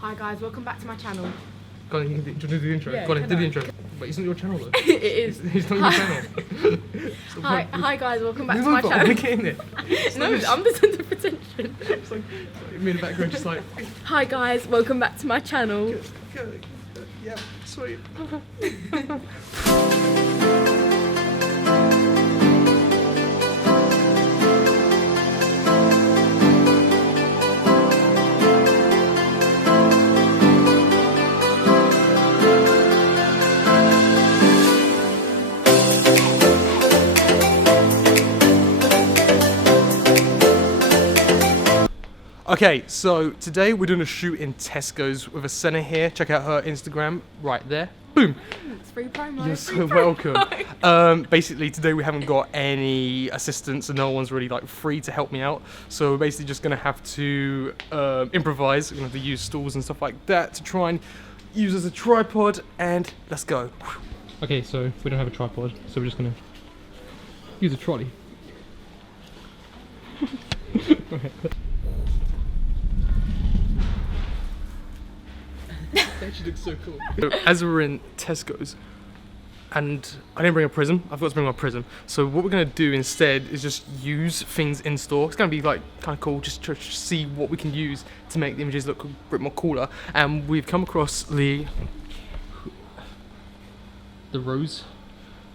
Hi guys, welcome back to my channel. Go on, you can do the intro. Yeah, Go on, do the intro. But isn't it your channel though? It is. It's not your channel. Hi guys, welcome back to my channel. I'm getting it. No, I'm the centre of attention. It's like me in the background just like... Hi guys, welcome back to my channel. Yeah, sweet. Okay, so today we're doing a shoot in Tesco's with a Senna here. Check out her Instagram right there. Boom. It's free promo. You're so welcome. Basically today we haven't got any assistants and no one's really like free to help me out. So we're basically just gonna have to improvise. We're gonna have to use stools and stuff like that to try and use as a tripod, and let's go. Okay, so we don't have a tripod, so we're just gonna use a trolley. She looks so cool. So, as we're in Tesco's, and I didn't bring a prism, I forgot to bring my prism. So what we're gonna do instead is just use things in store. It's gonna be like kind of cool, just to see what we can use to make the images look a bit more cooler. And we've come across the rose,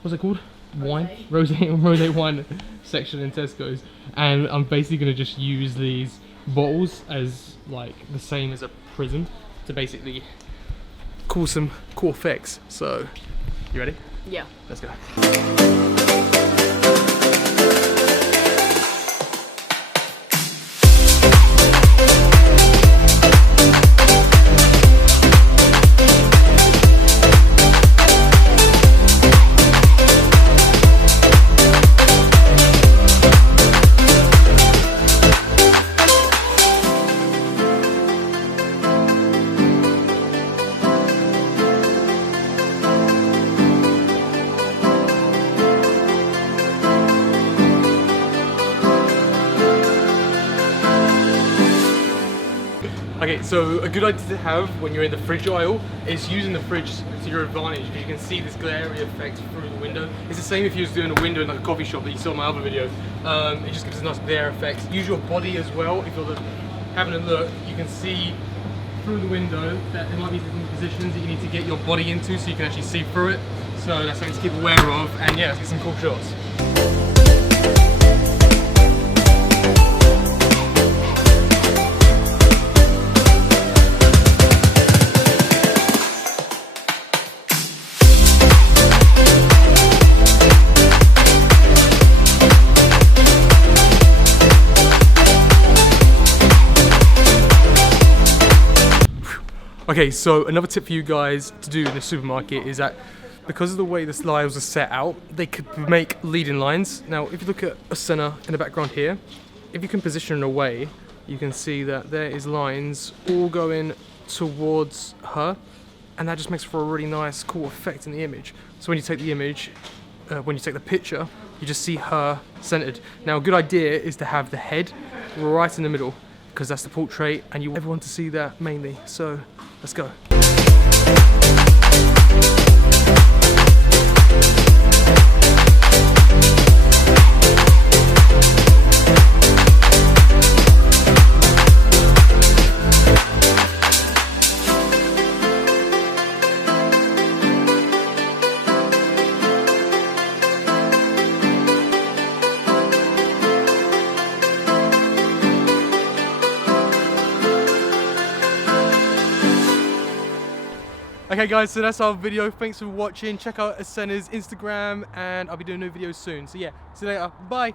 what's it called? Wine? Rose wine section in Tesco's. And I'm basically gonna just use these bottles as like the same as a prism to basically cause some cool effects. So, you ready? Yeah. Let's go. Okay, so a good idea to have when you're in the fridge aisle is using the fridge to your advantage, because you can see this glary effect through the window. It's the same if you was doing a window in like a coffee shop that you saw in my other video. It just gives a nice glare effect. Use your body as well. If you're having a look, you can see through the window that there might be different positions that you need to get your body into so you can actually see through it. So that's something to keep aware of, and yeah, let's get some cool shots. Okay, so another tip for you guys to do in the supermarket is that because of the way the slides are set out, they could make leading lines. Now, if you look at a center in the background here, if you can position in a way, you can see that there is lines all going towards her, and that just makes for a really nice, cool effect in the image. So when you take the image, when you take the picture, you just see her centered. Now, a good idea is to have the head right in the middle, because that's the portrait, and you want everyone to see that mainly. So let's go. Okay guys, so that's our video. Thanks for watching. Check out Asena's Instagram, and I'll be doing new videos soon. So yeah, see you later. Bye.